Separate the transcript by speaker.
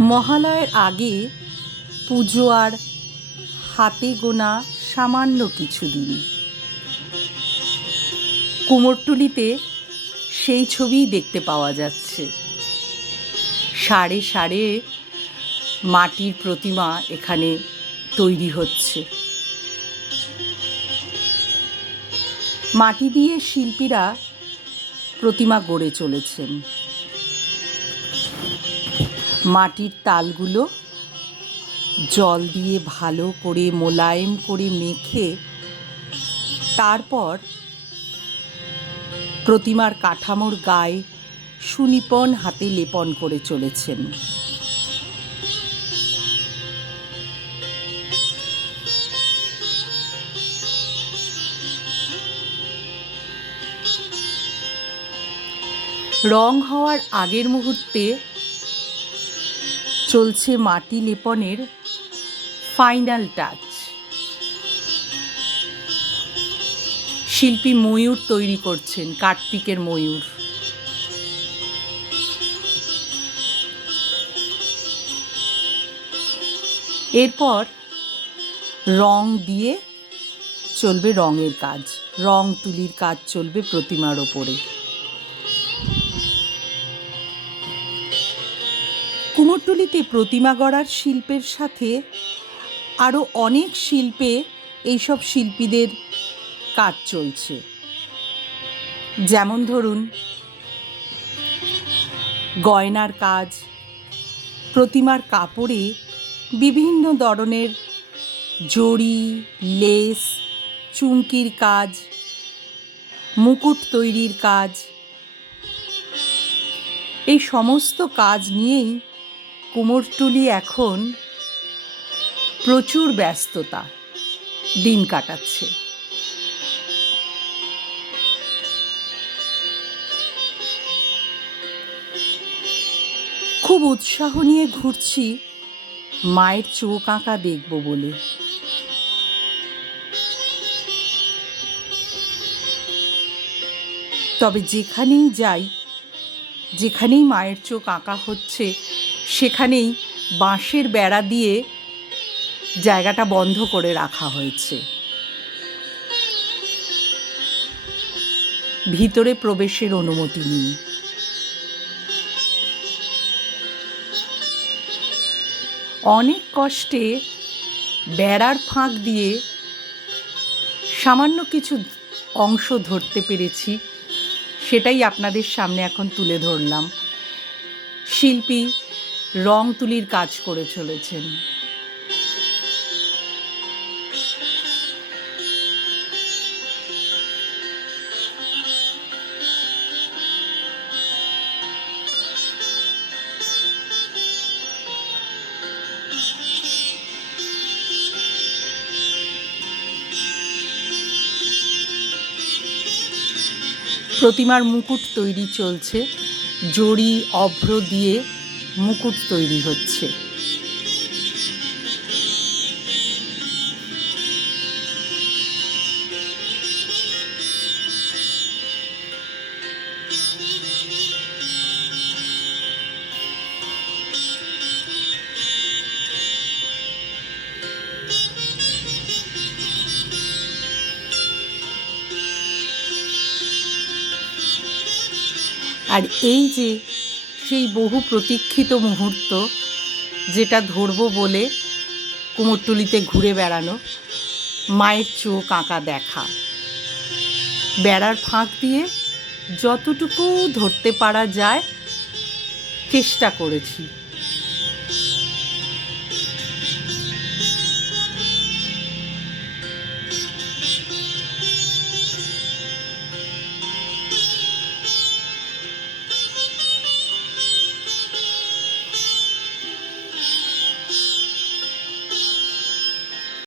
Speaker 1: মহালয়ের আগে পুজো আর হাতে গোনা সামান্য কিছু দিন কুমোরটুলিতে সেই ছবিই দেখতে পাওয়া যাচ্ছে। সাড়ে সাড়ে মাটির প্রতিমা এখানে তৈরি হচ্ছে। মাটি দিয়ে শিল্পীরা প্রতিমা গড়ে চলেছেন। মাটির তালগুলো জল দিয়ে ভালো করে মোলায়েম করে মেখে তারপর প্রতিমার কাঠামোর গায়ে সুনিপন হাতে লেপন করে চলেছেন। রং হওয়ার আগের মুহূর্তে চলছে মাটি লেপনের ফাইনাল টাচ। শিল্পী ময়ূর তৈরি করছেন, কার্তিকের ময়ূর। এরপর রং দিয়ে চলবে রঙের কাজ, রং তুলির কাজ চলবে প্রতিমার ওপরে। কুমোরটুলিতে প্রতিমা গড়ার শিল্পের সাথে আরও অনেক শিল্পে এইসব শিল্পীদের কাজ চলছে। যেমন ধরুন, গয়নার কাজ, প্রতিমার কাপড়ে বিভিন্ন ধরনের জড়ি, লেস, চুমকির কাজ, মুকুট তৈরির কাজ, এই সমস্ত কাজ নিয়েই কুমোরটুলি এখন প্রচুর ব্যস্ততা, দিন কাটাচ্ছে। খুব উৎসাহ নিয়ে ঘুরছি মায়ের চোখ আঁকা দেখব বলে। তবে যেখানেই যাই, যেখানেই মায়ের চোখ আঁকা হচ্ছে সেখানেই বাঁশের বেড়া দিয়ে জায়গাটা বন্ধ করে রাখা হয়েছে। ভিতরে প্রবেশের অনুমতি নেই। অনেক কষ্টে বেড়ার ফাঁক দিয়ে সামান্য কিছু অংশ ধরতে পেরেছি, সেটাই আপনাদের সামনে এখন তুলে ধরলাম। শিল্পী রং তুলির কাজ করে চলেছেন। প্রতিমার মুকুট তৈরি চলছে জড়ি অভ্র দিয়ে মুকুট তৈরি হচ্ছে। আর এই যে সেই বহু প্রতীক্ষিত মুহূর্ত যেটা ধরব বলে কুমোরটুলিতে ঘুরে বেড়ানো, মায়ের চোখ আঁকা দেখা। বেড়ার ফাঁক দিয়ে যতটুকু ধরতে পারা যায়, চেষ্টা করেছি।